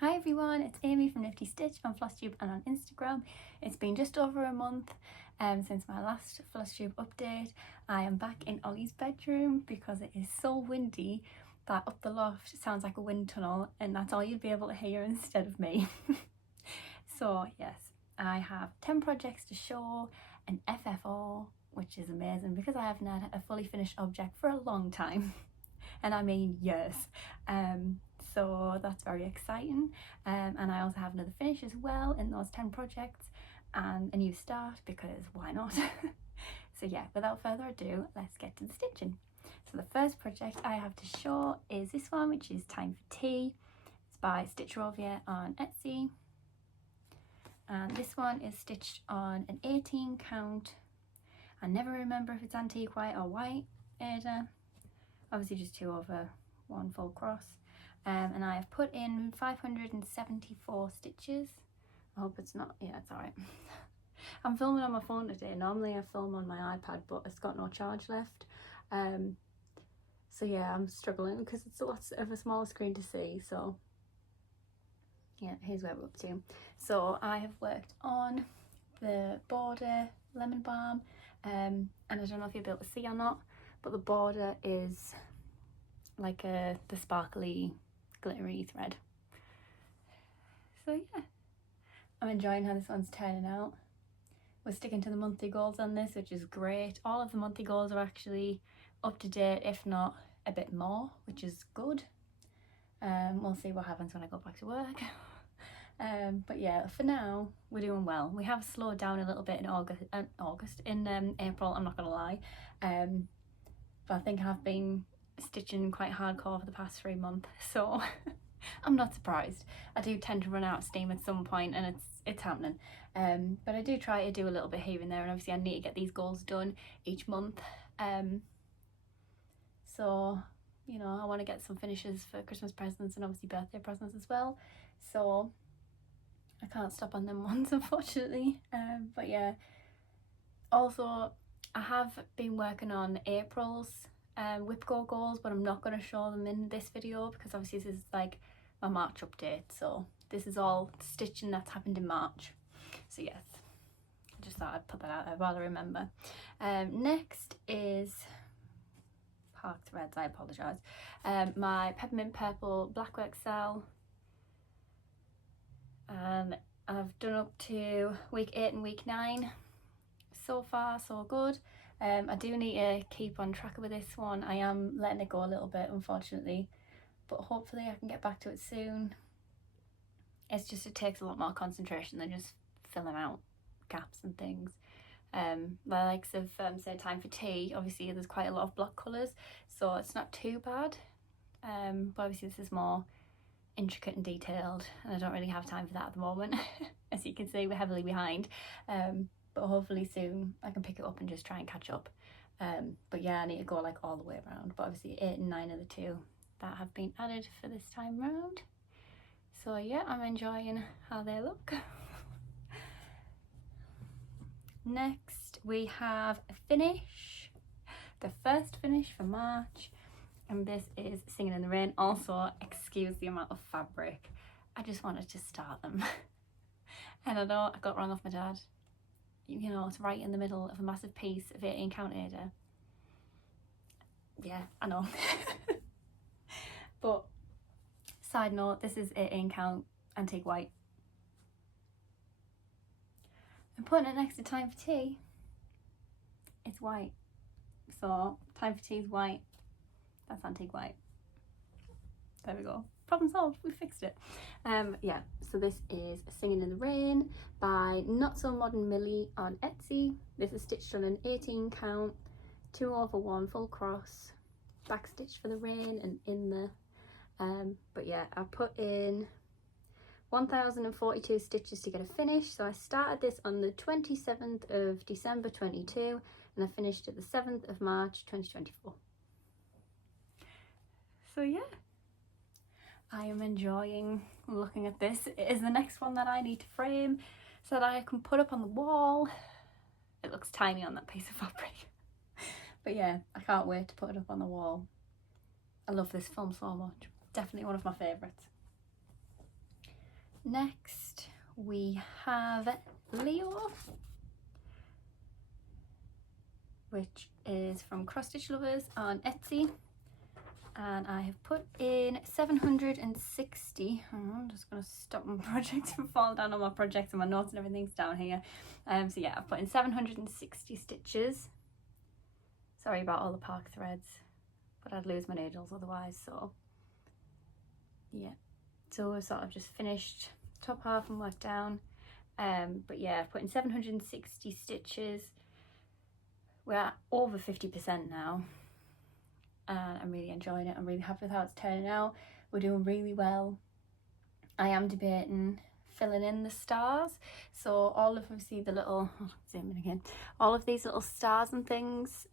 Hi everyone, it's Amy from Nifty Stitch on Flosstube and on Instagram. It's been just over a month since my last Flosstube update. I am back in Ollie's bedroom because it is so windy that up the loft sounds like a wind tunnel, and that's all you'd be able to hear instead of me. So yes, I have 10 projects to show, an FFO, which is amazing because I haven't had a fully finished object for a long time. And I mean years. So that's very exciting, and I also have another finish as well in those 10 projects and a new start because why not? So yeah, without further ado, let's get to the stitching. So the first project I have to show is this one, which is Time for Tea. It's by Stitch Rovier on Etsy, and this one is stitched on an 18 count. I never remember if it's antique white or white Ada. Obviously just 2 over 1 full cross, and I have put in 574 stitches. I hope it's not, yeah, it's alright. I'm filming on my phone today. Normally I film on my iPad, but it's got no charge left, so yeah, I'm struggling because it's a lot of a smaller screen to see. So yeah, here's where we're up to. So I have worked on the border lemon balm, and I don't know if you'll be able to see or not, but the border is like the sparkly glittery thread. So yeah, I'm enjoying how this one's turning out. We're sticking to the monthly goals on this, which is great. All of the monthly goals are actually up to date, if not a bit more, which is good. We'll see what happens when I go back to work. But yeah, for now we're doing well. We have slowed down a little bit in April, I'm not gonna lie, but I think I've been stitching quite hardcore for the past 3 months, so I'm not surprised. I do tend to run out of steam at some point, and it's happening, but I do try to do a little bit here and there, and obviously I need to get these goals done each month, so you know, I want to get some finishes for Christmas presents and obviously birthday presents as well, so I can't stop on them ones, unfortunately. But yeah, also I have been working on April's Whipco goals, but I'm not going to show them in this video because obviously this is like my March update, so this is all stitching that's happened in March. So yes, I just thought I'd put that out there while I remember. Next is Park Threads, I apologise. My Peppermint Purple Blackwork cell, and I've done up to week 8 and week 9. So far so good. I do need to keep on track with this one. I am letting it go a little bit, unfortunately, but hopefully I can get back to it soon. It's just, it takes a lot more concentration than just filling out gaps and things. The likes of say Time for Tea, obviously there's quite a lot of block colours, so it's not too bad, but obviously this is more intricate and detailed, and I don't really have time for that at the moment. As you can see, we're heavily behind, but hopefully soon I can pick it up and just try and catch up. But yeah, I need to go like all the way around, but obviously 8 and 9 are the 2 that have been added for this time round. So yeah, I'm enjoying how they look. Next we have a finish, the first finish for March, and this is Singing in the Rain. Also, excuse the amount of fabric, I just wanted to start them. And I know I got wrong off my dad, you know, it's right in the middle of a massive piece of 18 count Ada. Yeah, I know. But side note, this is 18 count antique white. I'm putting it next to Time for Tea. It's white, so Time for Tea is white, that's antique white. There we go, problem solved, we fixed it. Yeah, so this is Singing in the Rain by Not So Modern Millie on Etsy. This is stitched on an 18 count 2 over 1 full cross, back stitch for the rain and in the but yeah, I put in 1042 stitches to get a finish. So I started this on the 27th of December 22 and I finished at the 7th of March 2024. So yeah, I am enjoying looking at this. It is the next one that I need to frame so that I can put up on the wall. It looks tiny on that piece of fabric. But yeah, I can't wait to put it up on the wall. I love this film so much. Definitely one of my favourites. Next we have Leo, which is from Cross Stitch Lovers on Etsy, and I have put in 760. I'm just going to stop my project and fall down on my projects, and my notes and everything's down here. So yeah, I've put in 760 stitches. Sorry about all the park threads, but I'd lose my needles otherwise, so yeah. So we're sort of just finished top half and worked down. But yeah, I've put in 760 stitches. We're at over 50% now, and I'm really enjoying it. I'm really happy with how it's turning out. We're doing really well. I am debating filling in the stars, so all of, obviously, the little, zoom in again, all of these little stars and things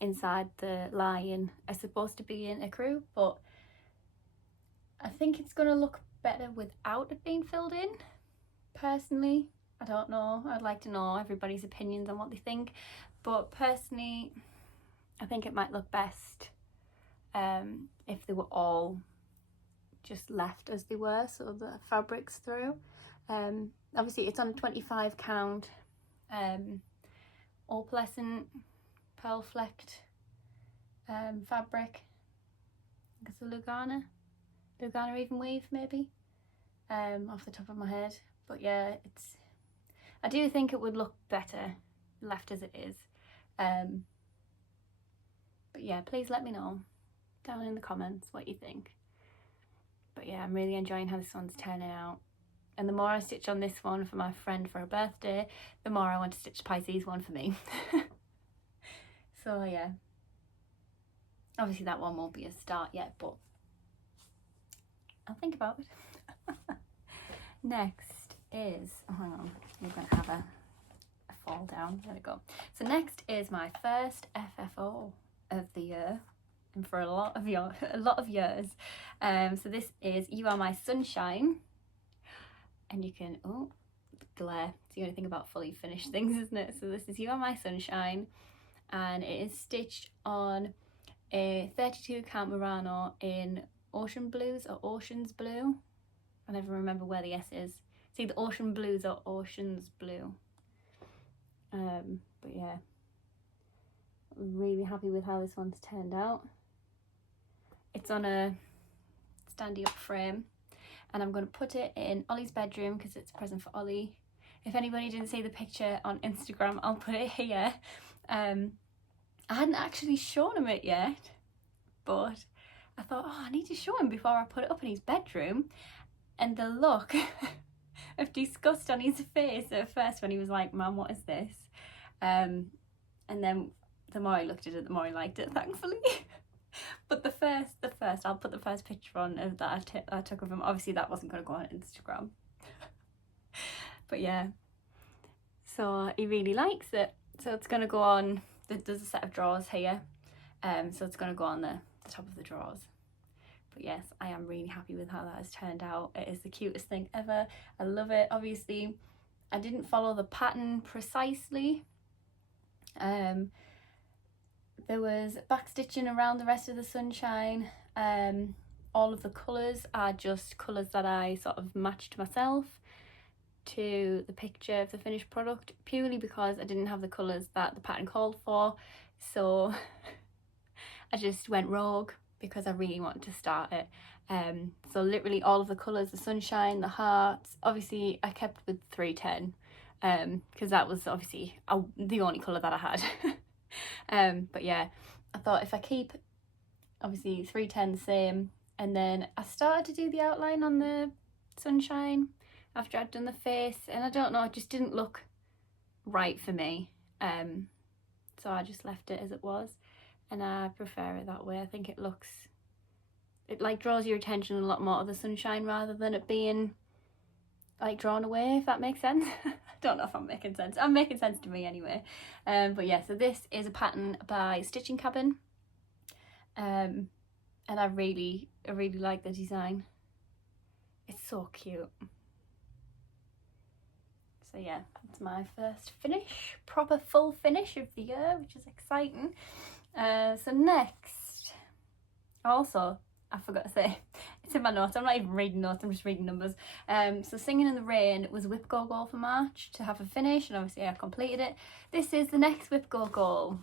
inside the lion are supposed to be in a crew, but I think it's going to look better without it being filled in, personally. I don't know, I'd like to know everybody's opinions on what they think, but personally I think it might look best if they were all just left as they were, so the fabric's through. Obviously it's on a 25 count opalescent pearl flecked fabric. I guess a Lugana even weave maybe, off the top of my head. But yeah, I do think it would look better left as it is. But yeah, please let me know down in the comments what you think. But yeah, I'm really enjoying how this one's turning out. And the more I stitch on this one for my friend for her birthday, the more I want to stitch Pisces one for me. So yeah, obviously that one won't be a start yet, but I'll think about it. Next is, oh hang on, we're going to have a fall down, there we go. So next is my first FFO of the year, and for a lot of years. So this is You Are My Sunshine, and you can, oh, glare, it's the only thing about fully finished things, isn't it? So this is You Are My Sunshine, and it is stitched on a 32 count Murano in Ocean Blues or Oceans Blue. I never remember where the S is. It's either Ocean Blues or Oceans Blue. But yeah, I'm really happy with how this one's turned out. It's on a standy up frame, and I'm going to put it in Ollie's bedroom because it's a present for Ollie. If anybody didn't see the picture on Instagram, I'll put it here. I hadn't actually shown him it yet, but I thought, oh, I need to show him before I put it up in his bedroom. And the look of disgust on his face at first when he was like, Mum, what is this? And then the more I looked at it, the more I liked it, thankfully. But the first, I'll put the first picture on of that I took of him. Obviously that wasn't going to go on Instagram. But yeah, so he really likes it. So it's going to go on, there's a set of drawers here. So it's going to go on the top of the drawers. But yes, I am really happy with how that has turned out. It is the cutest thing ever. I love it. Obviously, I didn't follow the pattern precisely. There was backstitching around the rest of the sunshine. All of the colours are just colours that I sort of matched myself to the picture of the finished product, purely because I didn't have the colours that the pattern called for. So I just went rogue because I really wanted to start it. So literally all of the colours, the sunshine, the hearts, obviously I kept with 310 because that was obviously the only colour that I had. But yeah, I thought if I keep obviously 310 the same, and then I started to do the outline on the sunshine after I'd done the face, and I don't know, it just didn't look right for me. So I just left it as it was. And I prefer it that way. I think it like draws your attention a lot more to the sunshine rather than it being like drawn away, if that makes sense. I don't know if I'm making sense. I'm making sense to me anyway. But yeah, so this is a pattern by Stitching Cabin. And I really like the design. It's so cute. So yeah, it's my first finish, proper full finish of the year, which is exciting. So next, also, I forgot to say, it's in my notes. I'm not even reading notes, I'm just reading numbers. So Singing in the Rain was a whip go goal for March to have a finish, and obviously I completed it. This is the next whip go goal.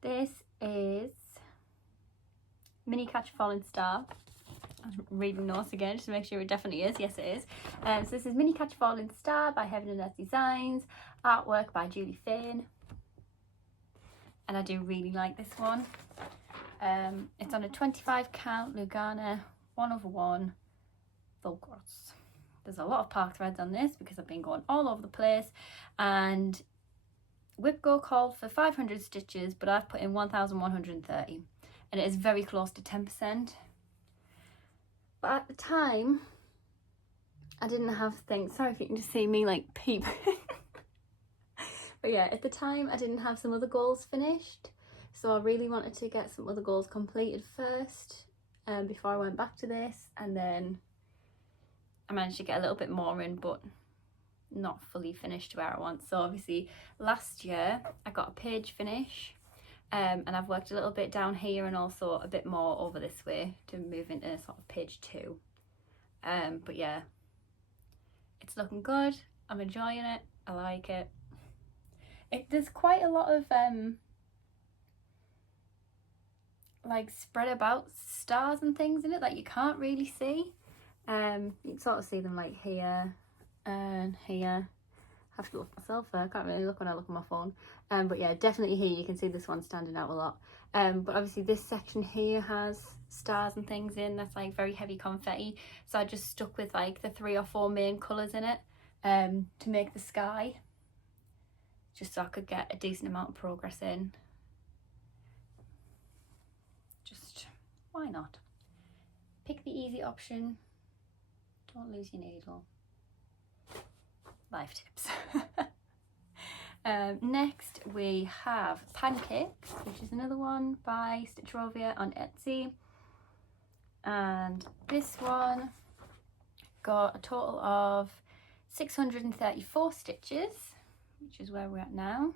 This is Mini Catch Falling Star. I'm reading notes again just to make sure it definitely is. Yes, it is. So this is Mini Catch Falling Star by Heaven and Earth Designs, artwork by Julie Fane, and I do really like this one. It's on a 25 count Lugana 1/1 full cross. There's a lot of park threads on this because I've been going all over the place, and whip go called for 500 stitches, but I've put in 1130, and it is very close to 10%. But at the time, I didn't have things. Sorry if you can just see me like peep. But yeah, at the time I didn't have some other goals finished, so I really wanted to get some other goals completed first before I went back to this, and then I managed to get a little bit more in, but not fully finished where I want. So obviously last year I got a page finish, and I've worked a little bit down here and also a bit more over this way to move into sort of page 2. But yeah, it's looking good. I'm enjoying it. I like it. There's quite a lot of like spread about stars and things in it that you can't really see. You can sort of see them like here and here. I have to look myself there. I can't really look when I look on my phone. But yeah, definitely here you can see this one standing out a lot. But obviously this section here has stars and things in that's like very heavy confetti, so I just stuck with like the 3 or 4 main colours in it to make the sky, just so I could get a decent amount of progress in. Just why not? Pick the easy option, don't lose your needle. Life tips. Next we have Pancakes, which is another one by Stitchrovia on Etsy, and this one got a total of 634 stitches, which is where we're at now.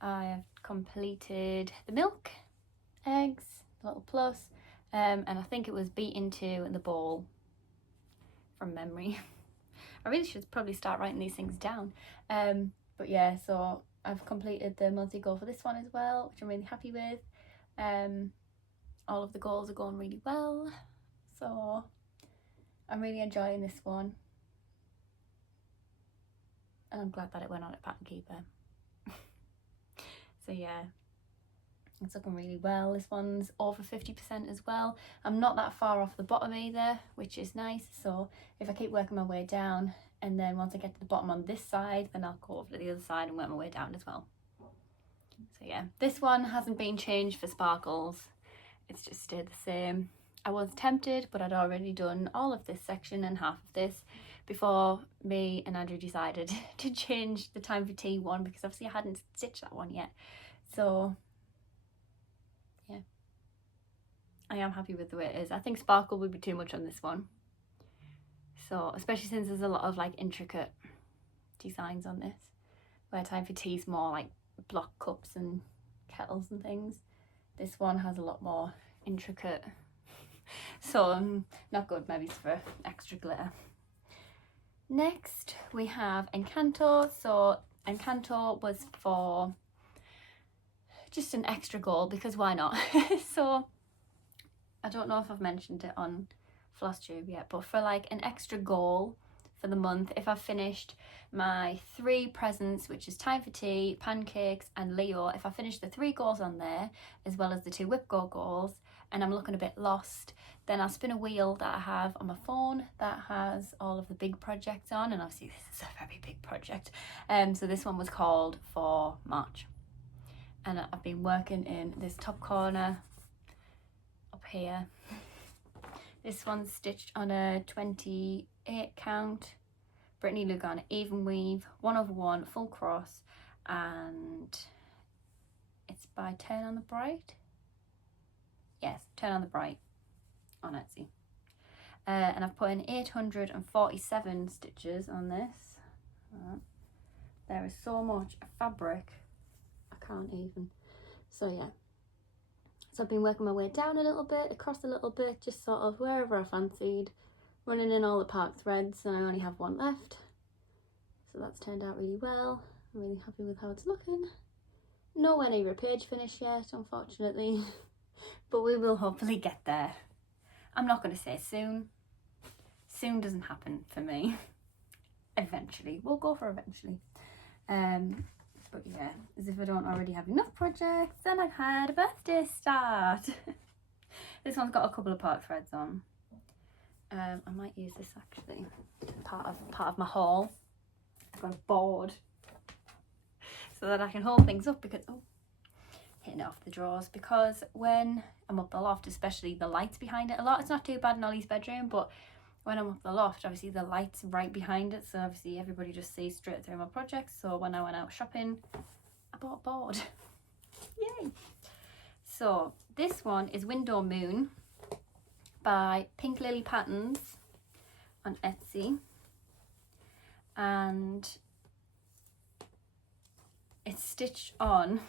I have completed the milk, eggs, the little plus, and I think it was beaten to the ball from memory. I really should probably start writing these things down. But yeah, so I've completed the monthly goal for this one as well, which I'm really happy with. All of the goals are going really well, so I'm really enjoying this one. And I'm glad that it went on at Pattern Keeper. So yeah, it's looking really well. This one's over 50% as well. I'm not that far off the bottom either, which is nice. So if I keep working my way down, and then once I get to the bottom on this side, then I'll go over to the other side and work my way down as well. So yeah, this one hasn't been changed for sparkles. It's just stayed the same. I was tempted, but I'd already done all of this section and half of this before me and Andrew decided to change the Time for Tea one, because obviously I hadn't stitched that one yet. So yeah, I am happy with the way it is. I think sparkle would be too much on this one. So, especially since there's a lot of like intricate designs on this, where Time for Tea is more like block cups and kettles and things. This one has a lot more intricate. So not good maybe for extra glitter. Next we have Encanto. So Encanto was for just an extra goal, because why not? So I don't know if I've mentioned it on Flosstube yet, but for like an extra goal for the month, if I've finished my 3 presents, which is Time for Tea, Pancakes and Leo, if I finish the 3 goals on there, as well as the 2 whip go goals, and I'm looking a bit lost, then I'll spin a wheel that I have on my phone that has all of the big projects on, and obviously this is a very big project. So this one was called for March, and I've been working in this top corner up here. This one's stitched on a 28 count Brittany Lugana even weave 1/1 full cross, and it's by Turn on the Bright. Yes, Turn on the Bright on Etsy. And I've put in 847 stitches on this. There is so much fabric, I can't even. So yeah, So I've been working my way down a little bit, across a little bit, just sort of wherever I fancied, running in all the park threads, and I only have one left. So that's turned out really well. I'm really happy with how it's looking. Nowhere near a page finish yet, unfortunately, but we will hopefully get there. I'm not going to say soon. Soon doesn't happen for me. Eventually. We'll go for eventually. But yeah, as if I don't already have enough projects, then I've had a birthday start. This one's got a couple of park threads on. I might use this actually, part of my haul. I've got a board so that I can hold things up because, oh, hitting it off the drawers, because when I'm up the loft, especially the lights behind it a lot, it's not too bad in Ollie's bedroom, but when I'm up the loft, obviously the light's right behind it, so obviously everybody just sees straight through my projects. So when I went out shopping, I bought a board. Yay! So this one is Window Moon by PinkLilyPatterns on Etsy, and it's stitched on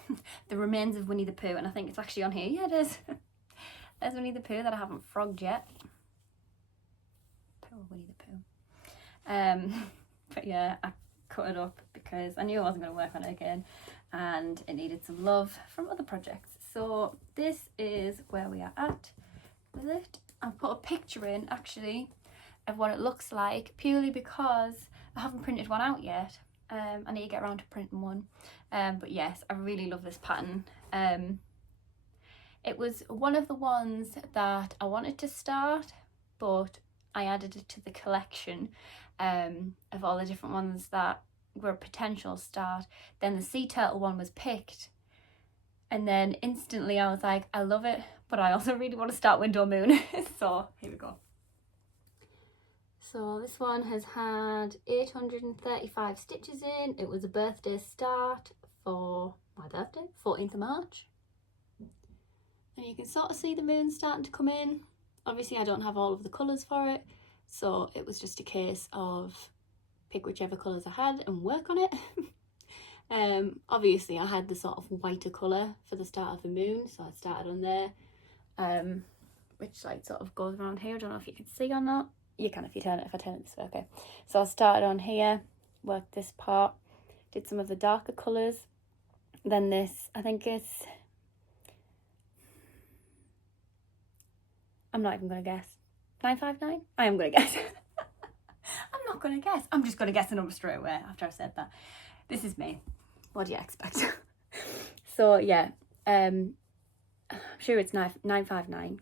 the remains of Winnie the Pooh, and I think it's actually on here. Yeah, it is. There's Winnie the Pooh that I haven't frogged yet. Poor Winnie the Pooh. But yeah, I cut it up because I knew I wasn't going to work on it again, and it needed some love from other projects. So this is where we are at with it. I've put a picture in actually of what it looks like, purely because I haven't printed one out yet. I need to get around to printing one. But yes, I really love this pattern. It was one of the ones that I wanted to start, but I added it to the collection of all the different ones that were a potential start. Then the sea turtle one was picked, and then instantly I was like, I love it, but I also really want to start Window Moon. So here we go. So this one has had 835 stitches in. It was a birthday start for my birthday, 14th of March. And you can sort of see the moon starting to come in. Obviously I don't have all of the colours for it, so it was just a case of pick whichever colours I had and work on it. Obviously I had the sort of whiter colour for the start of the moon, so I started on there, which like sort of goes around here. I don't know if you can see or not. You can if you turn it, if I turn it this way, okay. So I started on here, worked this part, did some of the darker colours. Then this, I think it's, I'm not even going to guess, 959? I am going to guess. I'm not going to guess. I'm just going to guess the number straight away after I've said that. This is me. What do you expect? So yeah, I'm sure it's 959,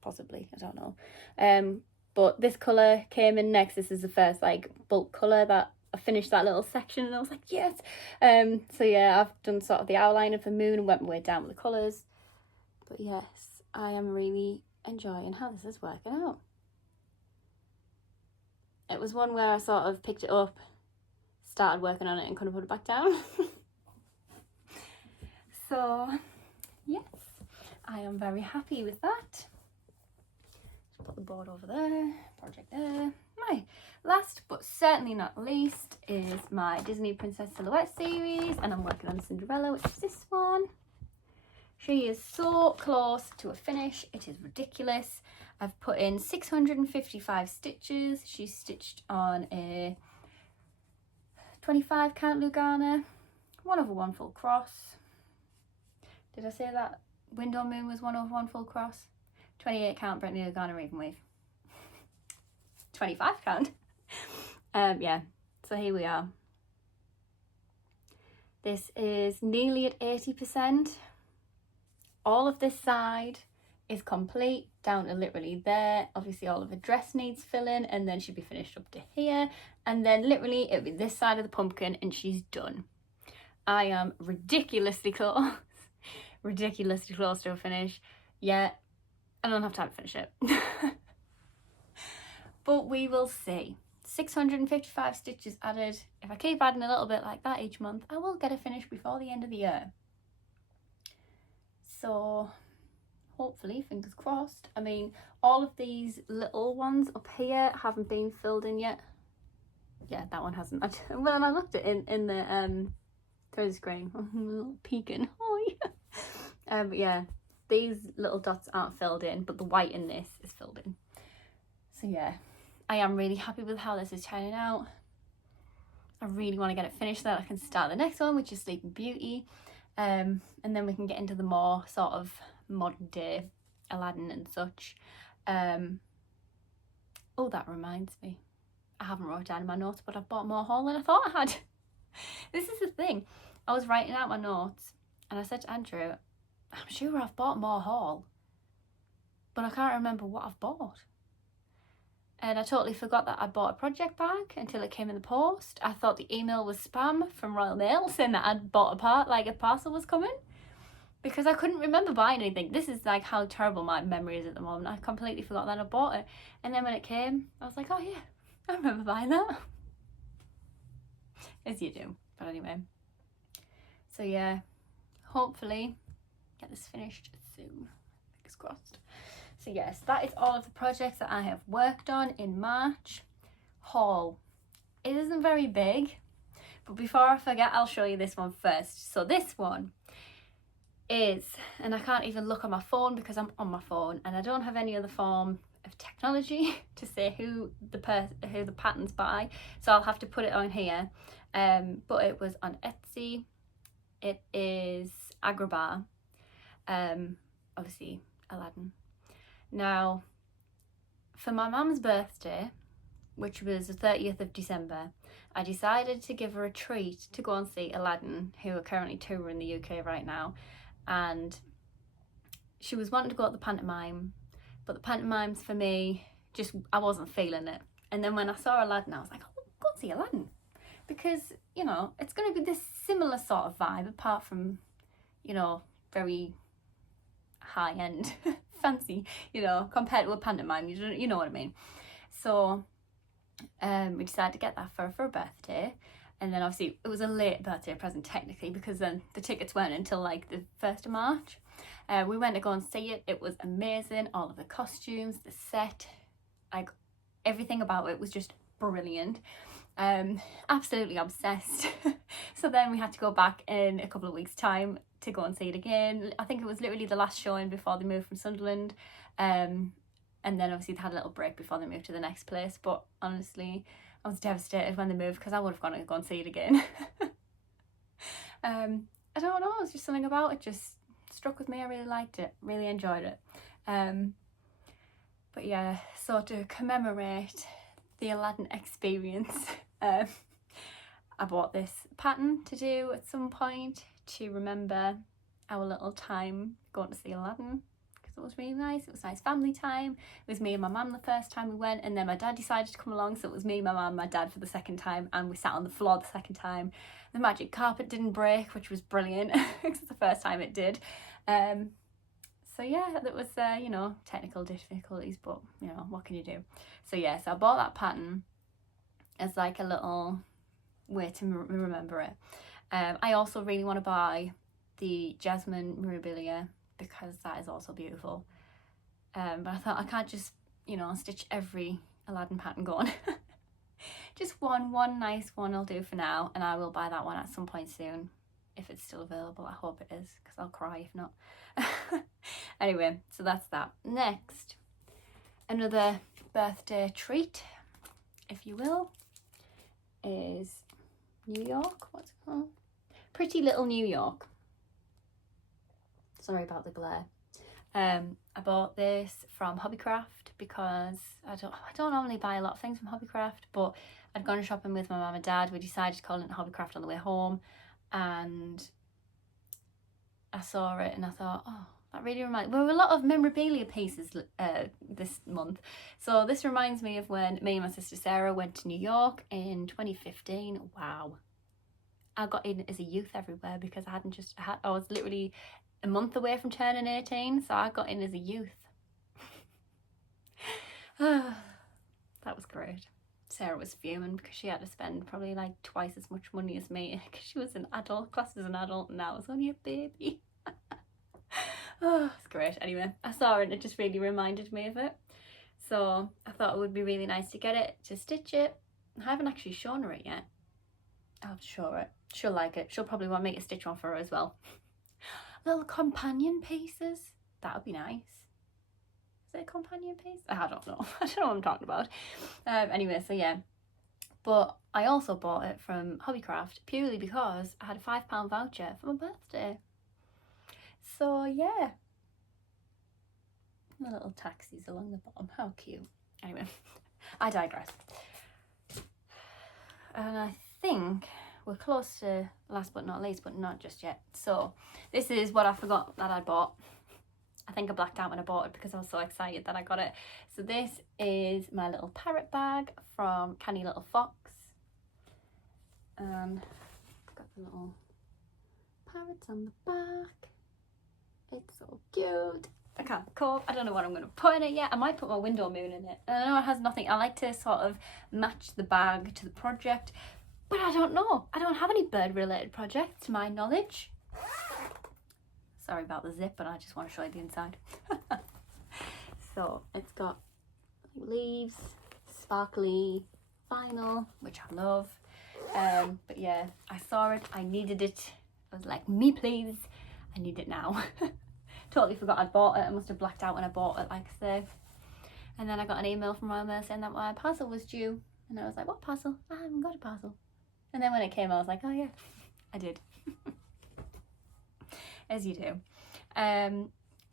possibly, I don't know. But this colour came in next. This is the first like bulk colour that I finished that little section, and I was like, yes. So yeah, I've done sort of the outline of the moon and went my way down with the colours. But yes, I am really enjoying how this is working out. It was one where I sort of picked it up, started working on it, and couldn't put it back down. So yes, I am very happy with that. Put the board over there, project there. My last but certainly not least is my Disney Princess Silhouette series, and I'm working on Cinderella, which is this one. She is so close to a finish, it is ridiculous. I've put in 655 stitches. She's stitched on a 25 count Lugana, 1/1 full cross. Did I say that Window Moon was 1/1 full cross? 28 count Brittany Lugana Raven Wave. 25 count. Yeah, so here we are. This is nearly at 80%. All of this side is complete down to literally there. Obviously all of the dress needs filling, and then she'll be finished up to here, and then literally it'll be this side of the pumpkin and she's done. I am ridiculously close. Ridiculously close to a finish. Yeah, I don't have time to finish it. But we will see. 655 stitches added. If I keep adding a little bit like that each month, I will get a finish before the end of the year. So hopefully, fingers crossed. I mean, all of these little ones up here haven't been filled in yet. Yeah, that one hasn't. When I looked at it in the through the screen, I'm a little peeking. Oh yeah. But yeah, these little dots aren't filled in, but the white in this is filled in. So yeah, I am really happy with how this is turning out. I really want to get it finished so that I can start the next one, which is Sleeping Beauty. And then we can get into the more sort of modern day Aladdin and such. Oh, that reminds me. I haven't wrote down in my notes, but I've bought more haul than I thought I had. This is the thing. I was writing out my notes and I said to Andrew, I'm sure I've bought more haul, but I can't remember what I've bought. And I totally forgot that I bought a project bag until it came in the post. I thought the email was spam from Royal Mail saying that I'd bought a parcel was coming, because I couldn't remember buying anything. This is like how terrible my memory is at the moment. I completely forgot that I bought it. And then when it came, I was like, oh yeah, I remember buying that. As you do. But anyway. So yeah, hopefully get this finished soon. Fingers crossed. So yes, that is all of the projects that I have worked on in March. Haul. It isn't very big, but before I forget, I'll show you this one first. So this one is, and I can't even look on my phone because I'm on my phone and I don't have any other form of technology to say who the pattern's by, so I'll have to put it on here. But it was on Etsy. It is Agrabah. Obviously Aladdin. Now, for my mum's birthday, which was the 30th of December, I decided to give her a treat to go and see Aladdin, who are currently touring the UK right now. And she was wanting to go to the pantomime, but the pantomimes for me, I wasn't feeling it. And then when I saw Aladdin, I was like, oh, go and see Aladdin. Because, you know, it's going to be this similar sort of vibe, apart from, you know, very high-end, fancy, you know, compared to a pantomime, you know what I mean. So we decided to get that for her birthday. And then obviously it was a late birthday present technically, because then the tickets weren't until like the 1st of March. We went to go and see it. It was amazing. All of the costumes, the set, like everything about it was just brilliant. Absolutely obsessed. So then we had to go back in a couple of weeks' time to go and see it again. I think it was literally the last showing before they moved from Sunderland. And then obviously they had a little break before they moved to the next place. But honestly, I was devastated when they moved, because I would have gone to go and see it again. I don't know, it's just something about it just struck with me. I really liked it, really enjoyed it. But yeah, so to commemorate the Aladdin experience, I bought this pattern to do at some point to remember our little time going to see Aladdin. It was really nice. It was nice family time. It was me and my mum the first time we went, and then my dad decided to come along, so it was me, my mum, my dad for the second time, and we sat on the floor the second time. The magic carpet didn't break, which was brilliant, because it's the first time it did. So yeah, that was you know, technical difficulties, but you know, what can you do? So yeah, so I bought that pattern as like a little way to remember it. I also really want to buy the Jasmine memorabilia, because that is also beautiful. But I thought I can't just, you know, stitch every Aladdin pattern going. Just one nice one I'll do for now, and I will buy that one at some point soon, if it's still available. I hope it is, because I'll cry if not. Anyway, so that's that. Next, another birthday treat, if you will, is New York. What's it called? Pretty Little New York. Sorry about the glare. I bought this from Hobbycraft because I don't normally buy a lot of things from Hobbycraft, but I'd gone shopping with my mum and dad. We decided to call it Hobbycraft on the way home, and I saw it and I thought, oh, that really reminds me. There were a lot of memorabilia pieces this month. So this reminds me of when me and my sister Sarah went to New York in 2015. Wow. I got in as a youth everywhere because I was literally a month away from turning 18, so I got in as a youth. That was great. Sarah was fuming because she had to spend probably like twice as much money as me, because she was an adult, classed as an adult, and I was only a baby. Oh, it's great. Anyway, I saw it and it just really reminded me of it. So I thought it would be really nice to get it, to stitch it. I haven't actually shown her it yet. I'll show her it. She'll like it. She'll probably want me to stitch one for her as well. Little companion pieces. that would be nice. Is it a companion piece? I don't know. I don't know what I'm talking about. Anyway, so yeah. But I also bought it from Hobbycraft purely because I had a £5 voucher for my birthday. So yeah. The little taxis along the bottom. How cute. Anyway, I digress. And I think we're close to last but not least, but not just yet. So this is what I forgot that I bought. I think I blacked out when I bought it because I was so excited that I got it. So this is my little parrot bag from CannyLittleFox. And it's got the little parrots on the back. It's so cute. I can't cope. I don't know what I'm going to put in it yet. I might put my window moon in it. I know it has nothing. I like to sort of match the bag to the project, but I don't know. I don't have any bird related projects to my knowledge. Sorry about the zip, but I just want to show you the inside. So it's got leaves, sparkly vinyl, which I love. But yeah, I saw it. I needed it. I was like, me please. I need it now. Totally forgot I'd bought it. I must have blacked out when I bought it, like I say. And then I got an email from Royal Mail saying that my parcel was due. And I was like, what parcel? I haven't got a parcel. And then when it came, I was like, oh yeah, I did. As you do.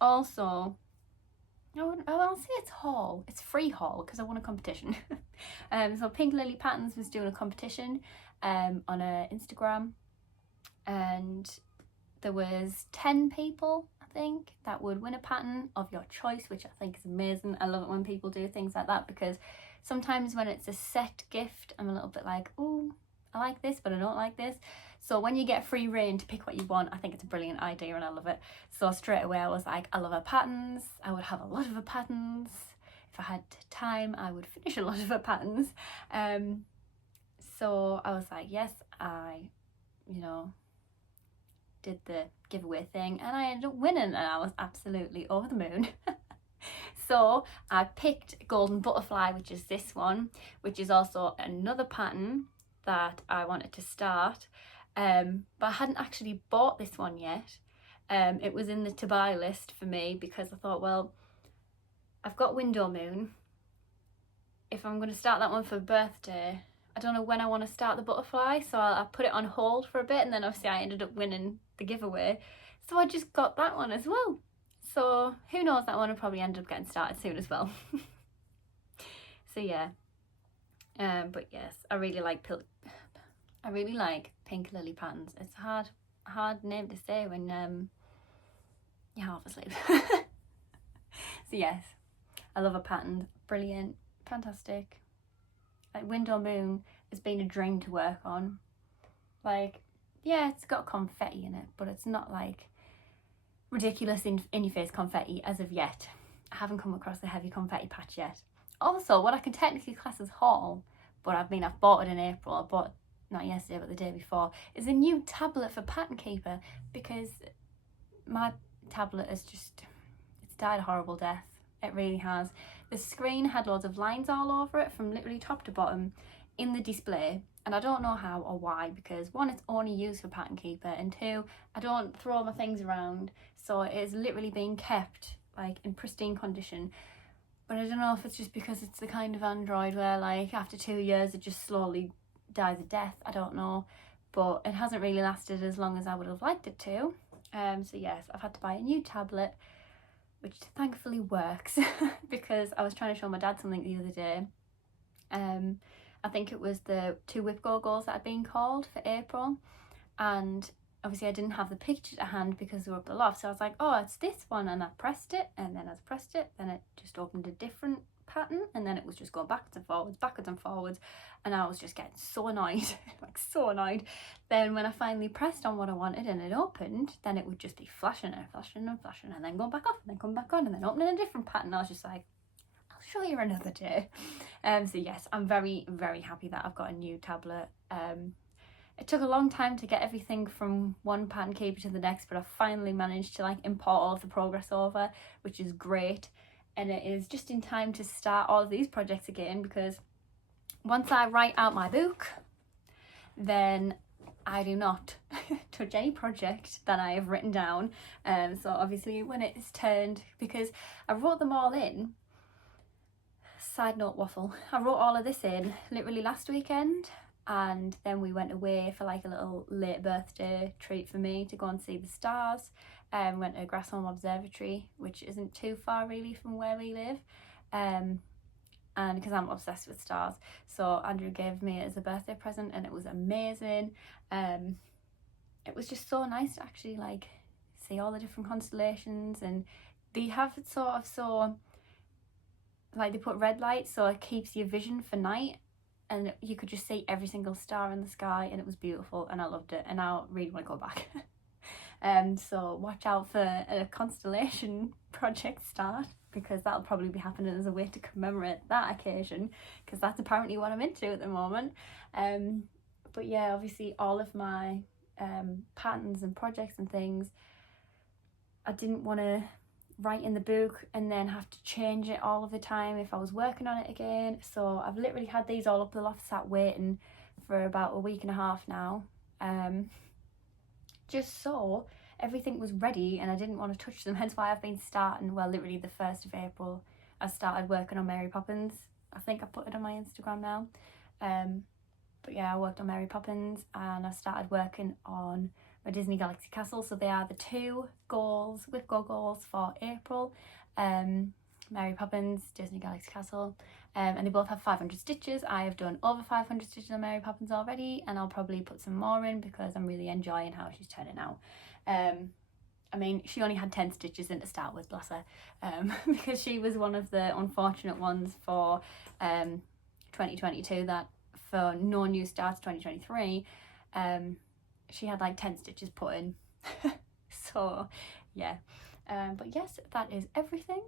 Also, I'll say it's haul. It's free haul because I won a competition. So PinkLilyPatterns was doing a competition on Instagram. And there was 10 people, I think, that would win a pattern of your choice, which I think is amazing. I love it when people do things like that because sometimes when it's a set gift, I'm a little bit like, oh, I like this, but I don't like this. So when you get free reign to pick what you want, I think it's a brilliant idea and I love it. So straight away I was like, I love her patterns. I would have a lot of her patterns. If I had time, I would finish a lot of her patterns. So I was like, yes, I, did the giveaway thing and I ended up winning and I was absolutely over the moon. So I picked Golden Butterfly, which is this one, which is also another pattern that I wanted to start, but I hadn't actually bought this one yet. It was in the to buy list for me because I thought, well, I've got Window Moon. If I'm going to start that one for birthday, I don't know when I want to start the butterfly, so I put it on hold for a bit, and then obviously I ended up winning the giveaway, so I just got that one as well. So who knows, that one will probably end up getting started soon as well. So yeah, but yes, I really like PinkLilyPatterns. It's a hard name to say when you're half asleep. So yes, I love a pattern. Brilliant, fantastic. Like Window Moon has been a dream to work on. Like, yeah, it's got confetti in it, but it's not like ridiculous in your face confetti as of yet. I haven't come across the heavy confetti patch yet. Also, what I can technically class as haul, but I've bought it in April. I bought, not yesterday, but the day before, is a new tablet for Pattern Keeper because my tablet has it's died a horrible death. It really has. The screen had loads of lines all over it from literally top to bottom in the display, and I don't know how or why, because one, it's only used for Pattern Keeper, and two, I don't throw my things around, so it is literally being kept like in pristine condition. But I don't know if it's just because it's the kind of Android where like after 2 years it just slowly dies a death. I don't know, but it hasn't really lasted as long as I would have liked it to. So yes, I've had to buy a new tablet, which thankfully works because I was trying to show my dad something the other day. I think it was the 2 Whip Go-Go's that had been called for April, and obviously I didn't have the picture to hand because they were up the loft, so I was like, oh, it's this one, and I pressed it, and then as I pressed it, then it just opened a different pattern, and then it was just going backwards and forwards, and I was just getting so annoyed, like so annoyed. Then when I finally pressed on what I wanted and it opened, then it would just be flashing and flashing and flashing, and then going back off, and then come back on, and then opening a different pattern. I was just like, I'll show you another day. So yes, I'm very, very happy that I've got a new tablet. It took a long time to get everything from one Pattern Keeper to the next, but I finally managed to like import all of the progress over, which is great. And it is just in time to start all of these projects again, because once I write out my book, then I do not touch any project that I have written down. So obviously when it's turned, because I wrote them all in, side note waffle, I wrote all of this in literally last weekend, and then we went away for like a little late birthday treat for me to go and see the stars. Went to Grasholm Observatory, which isn't too far really from where we live, and because I'm obsessed with stars, so Andrew gave me it as a birthday present, and it was amazing. It was just so nice to actually like see all the different constellations, and they have sort of, so like they put red light so it keeps your vision for night, and you could just see every single star in the sky, and it was beautiful, and I loved it, and I really want to go back. So watch out for a constellation project start, because that'll probably be happening as a way to commemorate that occasion, because that's apparently what I'm into at the moment. But yeah, obviously all of my patterns and projects and things, I didn't want to write in the book and then have to change it all of the time if I was working on it again. So I've literally had these all up the loft, sat waiting for about a week and a half now, just so everything was ready, and I didn't want to touch them, hence why I've been starting, well, literally the 1st of April I started working on Mary Poppins. I think I put it on my Instagram now. But yeah, I worked on Mary Poppins, and I started working on my Disney Galaxy Castle. So they are the 2 goals, Whipco goals for April. Mary Poppins, Disney Galaxy Castle, and they both have 500 stitches. I have done over 500 stitches on Mary Poppins already, and I'll probably put some more in because I'm really enjoying how she's turning out. I mean, she only had 10 stitches in to start with, bless her, because she was one of the unfortunate ones for 2022, that for no new starts 2023, she had like 10 stitches put in. So yeah, but yes, that is everything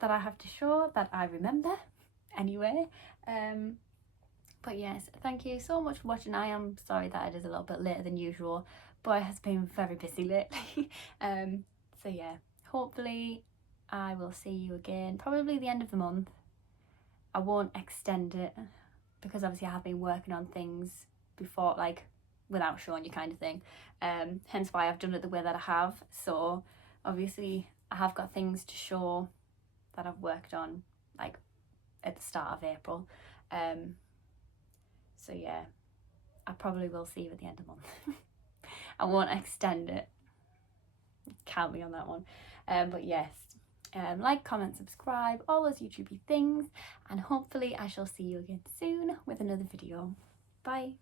that I have to show that I remember anyway. But yes, thank you so much for watching. I am sorry that it is a little bit later than usual, but it has been very busy lately. So yeah, hopefully I will see you again probably the end of the month. I won't extend it because obviously I have been working on things before, like without showing you, kind of thing, hence why I've done it the way that I have. So obviously I have got things to show that I've worked on like at the start of April. So yeah, I probably will see you at the end of the month. I won't extend it, count me on that one. But yes, like, comment, subscribe, all those YouTubey things, and hopefully I shall see you again soon with another video. Bye.